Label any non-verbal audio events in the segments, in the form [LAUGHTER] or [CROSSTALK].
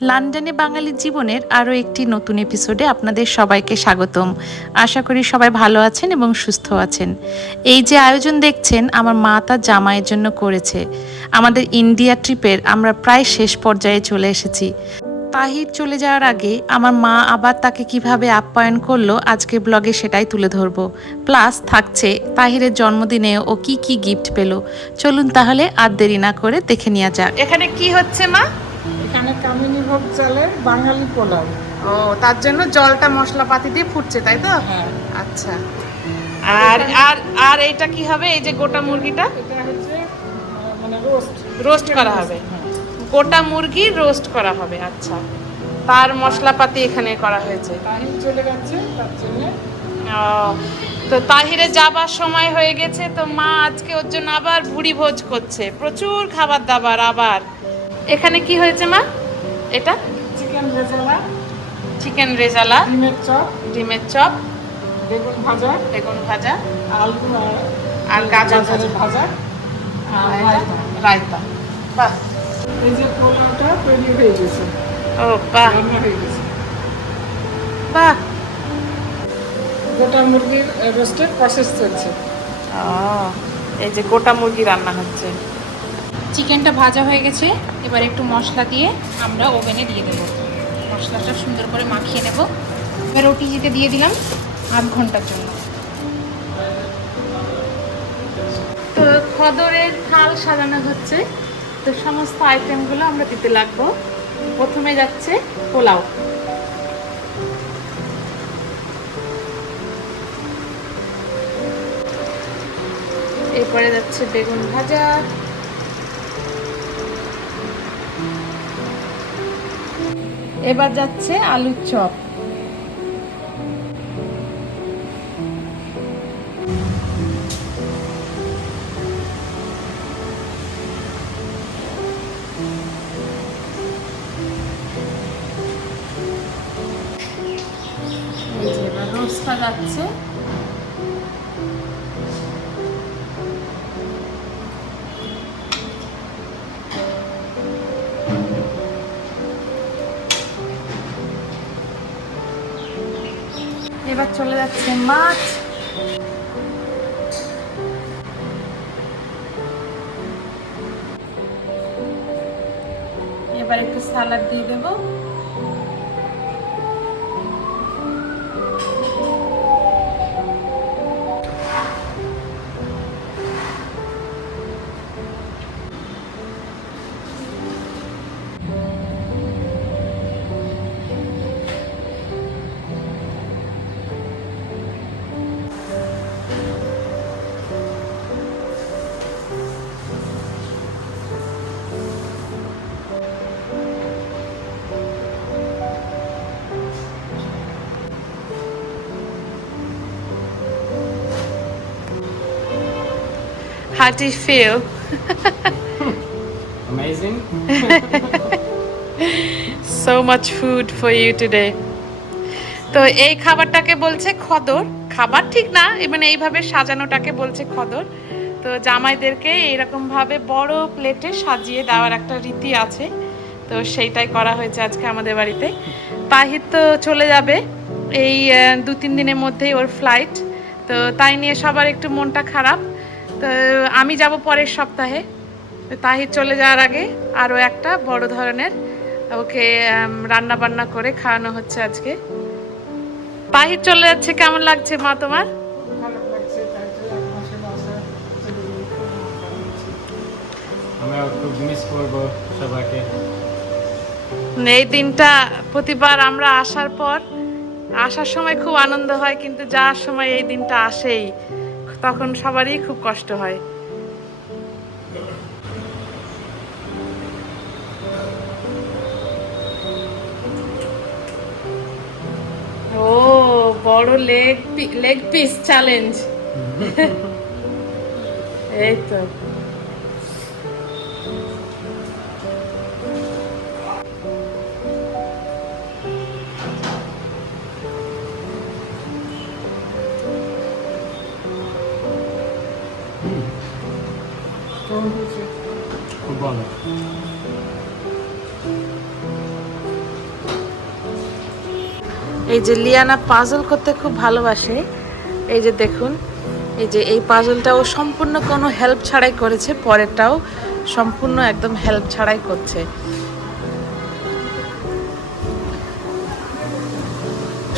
লন্ডনে বাঙালি জীবনের আরও একটি নতুন এপিসোডে আপনাদের সবাইকে স্বাগতম। আশা করি সবাই ভালো আছেন এবং সুস্থ আছেন। এই যে আয়োজন দেখছেন, আমার মা তার জামাইয়ের জন্য করেছে। আমাদের ইন্ডিয়া ট্রিপের আমরা প্রায় শেষ পর্যায়ে চলে এসেছি। তাহির চলে যাওয়ার আগে আমার মা আবার তাকে কীভাবে আপ্যায়ন করল, আজকে ব্লগে সেটাই তুলে ধরবো। প্লাস থাকছে তাহিরের জন্মদিনে ও কি কি গিফট পেল। চলুন তাহলে আর দেরি না করে দেখে নেওয়া যাক। এখানে কি হচ্ছে মা? এখানে কামিনী ভোগ চালের বাঙালি পোলাও। ও তার জন্য জলটা মশলাপাতি দিয়ে ফুটছে তাই তো? হ্যাঁ। আচ্ছা। আর আর আর এটা কি হবে? এই যে গোটা মুরগিটা? এটা হচ্ছে মানে রোস্ট। রোস্ট করা হবে। গোটা মুরগি রোস্ট করা হবে আচ্ছা। তার মশলাপাতি এখানে করা হয়েছে। তাহির চলে যাচ্ছে তার জন্য। ও, তো তাহিরে যাবার সময় হয়ে গেছে তো মা আজকে ওর জন্য আবার ভুড়ি ভোজ করছে। প্রচুর খাবার দাবার আবার। এখানে কি হয়েছে মা? এটা? চিকেন রেজালা চিকেন রেজালা ডিমের চপ ডিমের চপ বেগুন ভাজা বেগুন ভাজা আলু আর গাজর গাজরের ভাজা। আর ভাজা রায়তা। বাহ। এই যে পোলাওটা তৈরি হয়ে গেছে। ও বাহ। হয়ে গেছে। বাহ। গোটা মুরগির রোস্টের প্রসেস চলছে। ও, এই যে গোটা মুরগি রান্না হচ্ছে। চিকেনটা ভাজা হয়ে গেছে। এবার একটু মশলা দিয়ে আমরা ওভেনে দিয়ে দেবো। মশলাটা সুন্দর করে মাখিয়ে নেব। এবার রুটি জিতে দিয়ে দিলাম আধ ঘণ্টার জন্য। তো খদরের থাল সাজানো হচ্ছে। তো সমস্ত আইটেমগুলো আমরা দিতে লাগবো। প্রথমে যাচ্ছে পোলাও। এরপরে যাচ্ছে বেগুন ভাজা। এবার যাচ্ছে আলুর চপ। এবার চলে যাচ্ছে মাছ। এবার একটু সালাদ দিয়ে দেবো। How do you feel? [LAUGHS] Amazing. [LAUGHS] so much food for you today. তো এই খাবারটাকে বলছে খদর। খাবার ঠিক না মানে এইভাবে সাজানোটাকে বলছে খদর। তো জামাইদেরকে এইরকম ভাবে বড় প্লেটে সাজিয়ে দেওয়ার একটা রীতি আছে। তো সেইটাই করা হয়েছে আজকে আমাদের বাড়িতে। তাহির তো চলে যাবে। এই দু তিন দিনের মধ্যেই ওর ফ্লাইট তো তাই নিয়ে সবার একটু মনটা খারাপ। তো আমি যাব পরের সপ্তাহে। তাহির চলে যাওয়ার আগে আরও একটা বড় ধরনের ওকে রান্না বান্না করে খাওয়ানো হচ্ছে আজকে। তাহির চলে যাচ্ছে কেমন লাগছে মা তোমার? এই দিনটা প্রতিবার আমরা আসার পর আসার সময় খুব আনন্দ হয় কিন্তু যাওয়ার সময় এই দিনটা আসেই। তখন সবারই খুব কষ্ট হয়। ও বড় লেগ লেগ পিস চ্যালেঞ্জ [LAUGHS] এই তো। এই যে লিয়ানা পাজল করতে খুব ভালোবাসে। এই যে দেখুন, এই যে এই পাজলটা ও সম্পূর্ণ কোনো হেল্প ছাড়াই করেছে, পরেরটাও সম্পূর্ণ একদম হেল্প ছাড়াই করছে।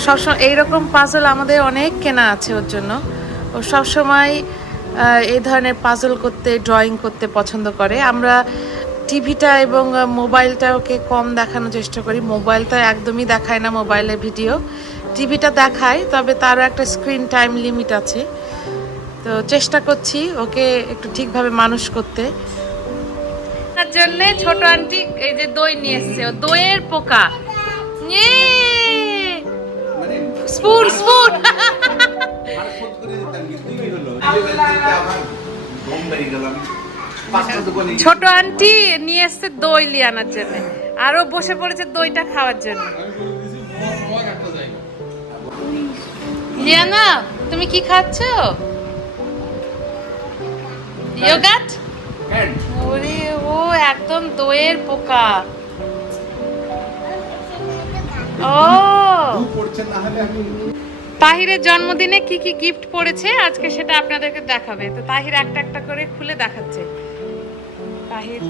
সবসময় এইরকম পাজল আমাদের অনেক কেনা আছে ওর জন্য। ও সবসময় এই ধরনের পাজল করতে ড্রয়িং করতে পছন্দ করে। আমরা টিভিটা এবং আহ, মোবাইলটা ওকে কম দেখানোর চেষ্টা করি। মোবাইলটা একদমই দেখায় না মোবাইলে ভিডিও টিভিটা দেখায় তবে তারও একটা স্ক্রিন টাইম লিমিট আছে। তো চেষ্টা করছি ওকে একটু ঠিকভাবে মানুষ করতে। তার জন্য ছোট আন্টি এই যে দই নিয়ে এসছে। ও দইয়ের পোকা। স্পুন স্পুন ছোট আন্টি নিয়ে এসছে দই লিয়ানোর জন্য। আরও বসে পড়েছে দইটা খাওয়ার জন্য। লিয়ানা, তুমি কি খাচ্ছ? ইয়োগাট ওরে, ও একদম দইয়ের পোকা। ও। পড়ছে না হলে আমি তাহিরের জন্মদিনে কি কি গিফট পড়েছে? আজকে সেটা আপনাদেরকে দেখাবে। তো তাহির একটা একটা করে খুলে দেখাচ্ছে। তাহির।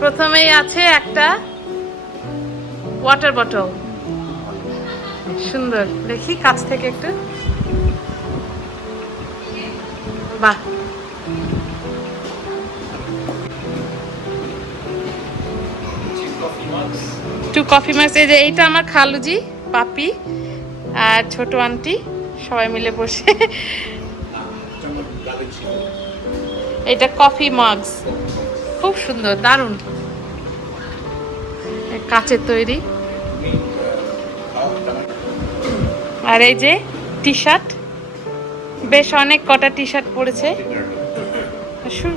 প্রথমেই আছে একটা ওয়াটার বটল সুন্দর। দেখি, কাছ থেকে একটু। বাহ। টু কফি মার্কস এই যে, এইটা আমার খালুজি। পাপি আর ছোট আন্টি সবাই মিলে বসে। এটা কফি মাগস খুব সুন্দর, দারুণ। কাচের তৈরি। আর এই যে টি শার্ট বেশ অনেক কটা টি শার্ট পরেছে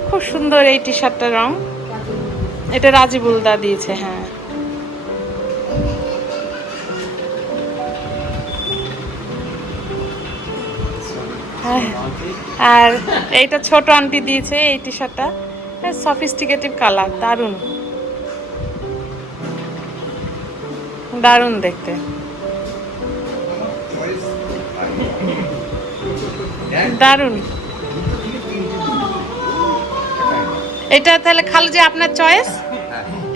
খুব সুন্দর এই টি শার্টটার রং। এটা রাজিবুল দা দিয়েছে হ্যাঁ। আর এইটা ছোট আন্টি দিয়েছে এই টি শার্টটা সফিস্টিকেটিভ কালার দারুণ। দারুণ দেখতে। দারুণ। এটা তাহলে খালু যে আপনার চয়েস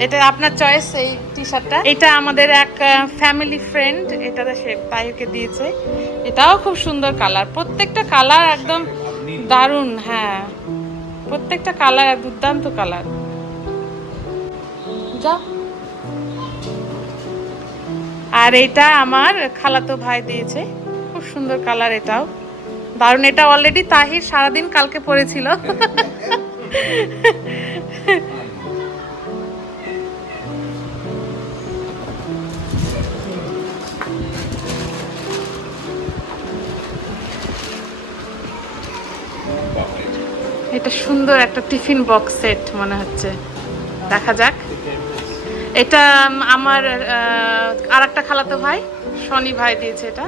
এটা আপনার চয়েস এই টি শার্টটা এটা আমাদের এক ফ্যামিলি ফ্রেন্ড এটা সে তাইকে দিয়েছে। এটাও খুব সুন্দর কালার প্রত্যেকটা কালার একদম দারুণ হ্যাঁ। প্রত্যেকটা কালার দুর্দান্ত কালার যা আর এটা আমার খালাতো ভাই দিয়েছে। খুব সুন্দর কালার এটাও। দারুণ, এটা অলরেডি তাহির সারাদিন কালকে পরেছিল। [LAUGHS] এটা সুন্দর একটা টিফিন বক্স সেট মনে হচ্ছে। দেখা যাক। এটা আমার আর একটা খালাতো ভাই, শনি ভাই দিয়েছে এটা।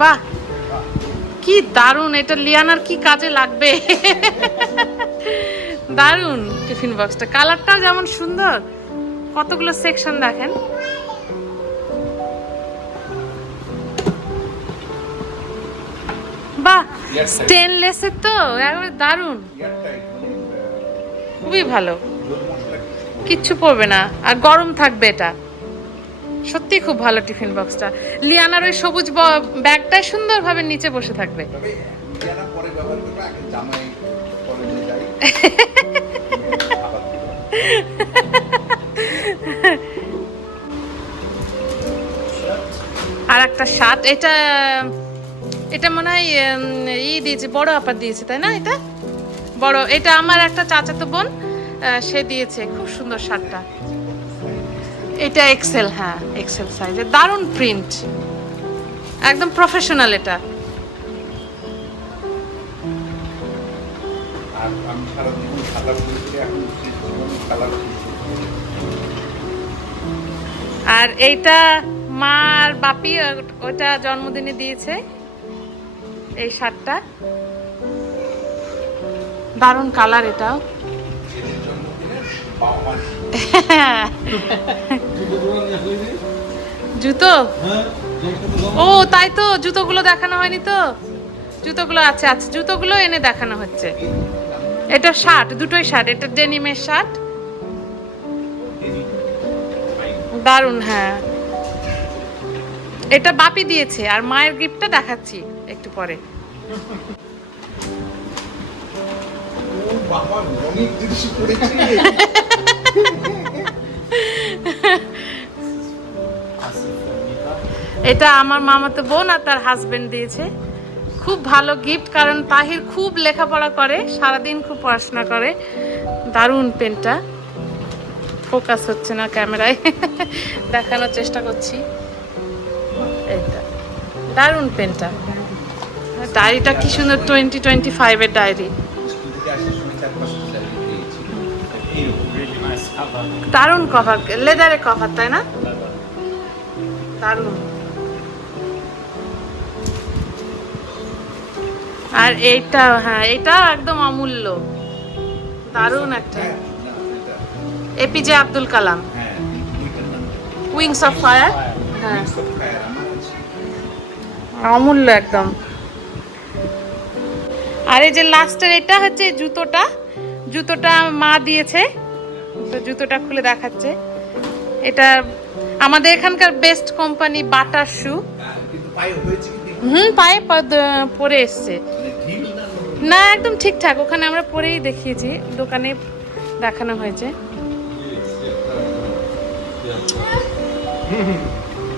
বাহ! কি দারুণ! এটা লিয়ানার কি কাজে লাগবে? দারুণ টিফিন বক্সটা। কালারটাও যেমন সুন্দর। কতগুলো সেকশন দেখেন। স্টেনলেসের তো একবারে দারুণ। খুবই ভালো। কিচ্ছু পড়বে না আর গরম থাকবে এটা। সত্যি খুব ভালো টিফিন বক্সটা। লিয়ানার ওই সবুজ ব্যাগটাই সুন্দরভাবে নিচে বসে থাকবে। আর একটা শার্ট এটা এটা মনে হয় ই দিয়েছে বড় আপার দিয়েছে তাই না এটা? বড় এটা আমার একটা চাচাতো বোন সে দিয়েছে খুব সুন্দর শার্টটা। এটা এক্সেল হ্যাঁ এক্সেল সাইজের দারুণ প্রিন্ট একদম প্রফেশনাল এটা। আর এইটা মার বাপি ওটা জন্মদিনে দিয়েছে। এই শার্টটা। দারুণ কালার এটাও জুতো? ও, তাই তো, জুতোগুলো দেখানো হয়নি তো। জুতোগুলো আছে আছে জুতোগুলো এনে দেখানো হচ্ছে। এটা শার্ট, দুটোই শার্ট, এটা ডেনিমের শার্ট। দারুণ হ্যাঁ। এটা বাপি দিয়েছে, আর মায়ের গিফটটা দেখাচ্ছি একটু পরে। এটা আমার মামাতো বোন আর তার হাজবেন্ড দিয়েছে। খুব ভালো গিফট কারণ তাহির খুব লেখাপড়া করে, সারাদিন খুব পড়াশোনা করে। দারুণ পেনটা ফোকাস হচ্ছে না ক্যামেরায় দেখানোর চেষ্টা করছি। দারুণ পেনটা। ডায়েরিটা কি সুন্দর টোয়েন্টি টোয়েন্টি ফাইভের ডায়েরি. দারুণ কভার লেদারে কভার তাই না. দারুণ। আর এইটা হ্যাঁ এটা একদম অমূল্য। দারুণ একটা। APJ Abdul Kalam. Wings of fire হ্যাঁ। অমূল্য একদম। আর এই যে লাস্টের এটা হচ্ছে জুতোটা। জুতোটা মা দিয়েছে, তো জুতোটা খুলে দেখাচ্ছে। এটা আমাদের এখানকার বেস্ট কোম্পানি বাটার শু? হুম, পায়ে পরে এসছে। না, একদম ঠিকঠাক, ওখানে আমরা পরেই দেখিয়েছি, দোকানে দেখানো হয়েছে।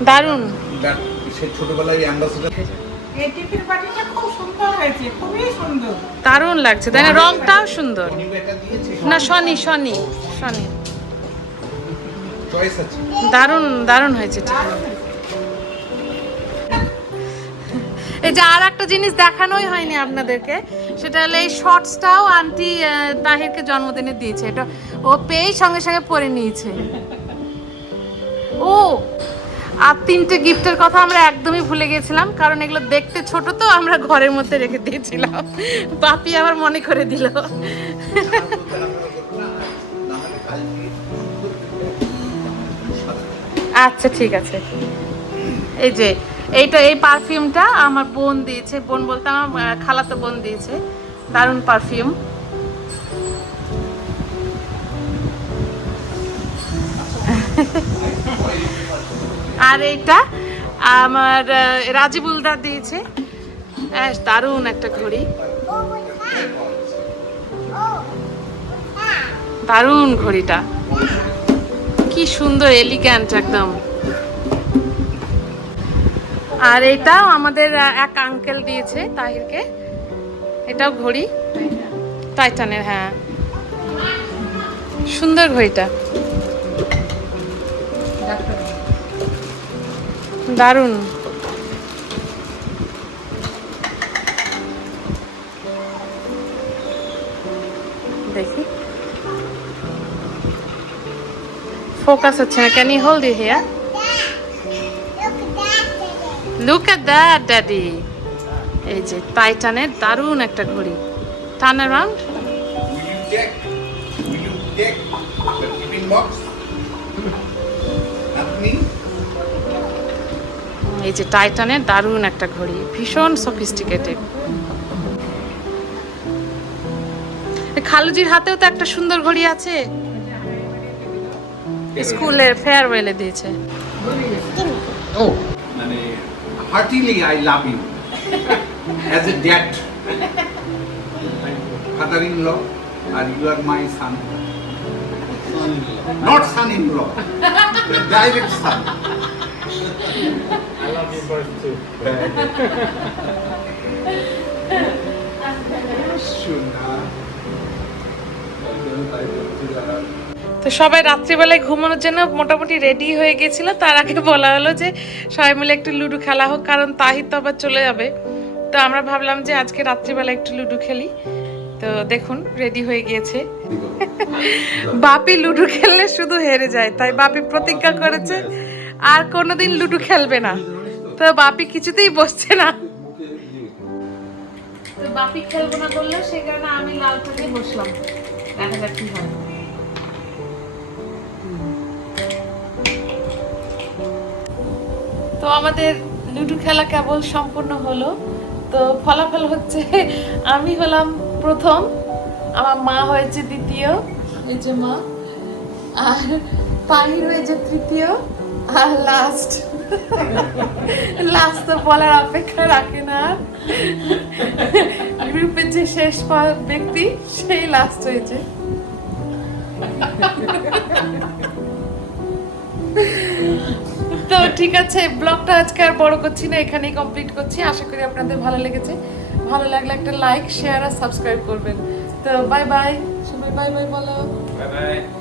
দারুণ। সে ছোটবেলায় অ্যাম্বাসেডার এই টিফিন বাটিটা খুব সুন্দর হয়েছে খুবই সুন্দর। দারুণ লাগছে তাই না? রংটাও সুন্দর। না শনি শনি শনি। চয়েস আছে। দারুণ দারুণ হয়েছে ঠিক এই যে আর একটা জিনিস দেখানোই হয়নি আপনাদেরকে সেটা হলো এই শর্টসটাও আন্টি তাহিরকে জন্মদিনে দিয়েছে। এটা ও পেয়েই সঙ্গে সঙ্গে পরে নিয়েছে। ও আর তিনটে গিফটের কথা আমরা একদমই ভুলে গেছিলাম, কারণ এগুলো দেখতে ছোট তো আমরা ঘরের মধ্যে রেখে দিয়েছিলাম। বাপি আবার মনে করে দিল। আচ্ছা ঠিক আছে। এই যে, এইটা, এই পারফিউমটা আমার বোন দিয়েছে। বোন বলতে আমার খালাতো বোন দিয়েছে। দারুণ পারফিউম। আর এইটা আমার রাজিবুলদা দিয়েছে। দারুণ একটা ঘড়ি। দারুণ ঘড়িটা। কি সুন্দর এলিগ্যান্ট একদম। আর এটাও আমাদের এক আঙ্কেল দিয়েছে তাহিরকে। এটাও ঘড়ি। টাইটানের হ্যাঁ। সুন্দর ঘড়িটা। দারুণ। দেখি। ফোকাস হচ্ছে না। Can you hold you here look at that daddy এই যে টাইটানের দারুণ একটা ঘড়ি। Turn around Will you take? Will you take the tiffin box? এই যে টাইটানের দারুণ একটা ঘড়ি, ভীষণ সফিস্টিকেটেড খালুজির হাতেও তো একটা সুন্দর ঘড়ি আছে। স্কুলের ফেয়ারওয়েলে দিয়েছে। ও মানে heartily I love you as a dad father in law R you are my son not son in law direct son তো সবাই রাত্রিবেলায় ঘুমানোর জন্য মোটামুটি রেডি হয়ে গেছিল। তার আগে বলা হলো যে সবাই মিলে একটু লুডো খেলা হোক, কারণ তাহির তো আবার চলে যাবে। তো আমরা ভাবলাম যে আজকে রাত্রিবেলা একটু লুডো খেলি। তো দেখুন রেডি হয়ে গিয়েছে। বাপি লুডো খেললে শুধু হেরে যায়, তাই বাপি প্রতিজ্ঞা করেছে, আর কোনোদিন লুডো খেলবে না। তো বাপি কিছুতেই বসছে না। তো বাপি খেলব না বলল সেই কারণে আমি লাল ফেলে বসলাম। দেখা যাক কি হয়। তো আমাদের লুডু খেলা কেবল সম্পূর্ণ হলো। তো ফলাফল হচ্ছে আমি হলাম প্রথম আমার মা হয়েছে দ্বিতীয় এই যে মা আর পাহির হয়েছে তৃতীয় আর লাস্ট লাস্ট তো বলার অপেক্ষা রাখে না গ্রুপের যে শেষ ব্যক্তি, সেই লাস্ট হয়েছে। তো ঠিক আছে, ব্লগটা আজকে আর বড় করছি না, এখানেই কমপ্লিট করছি। আশা করি আপনাদের ভালো লেগেছে। ভালো লাগলে একটা লাইক শেয়ার আর সাবস্ক্রাইব করবেন। তো বাই বাই সবাই বাই বাই বলো। Bye bye.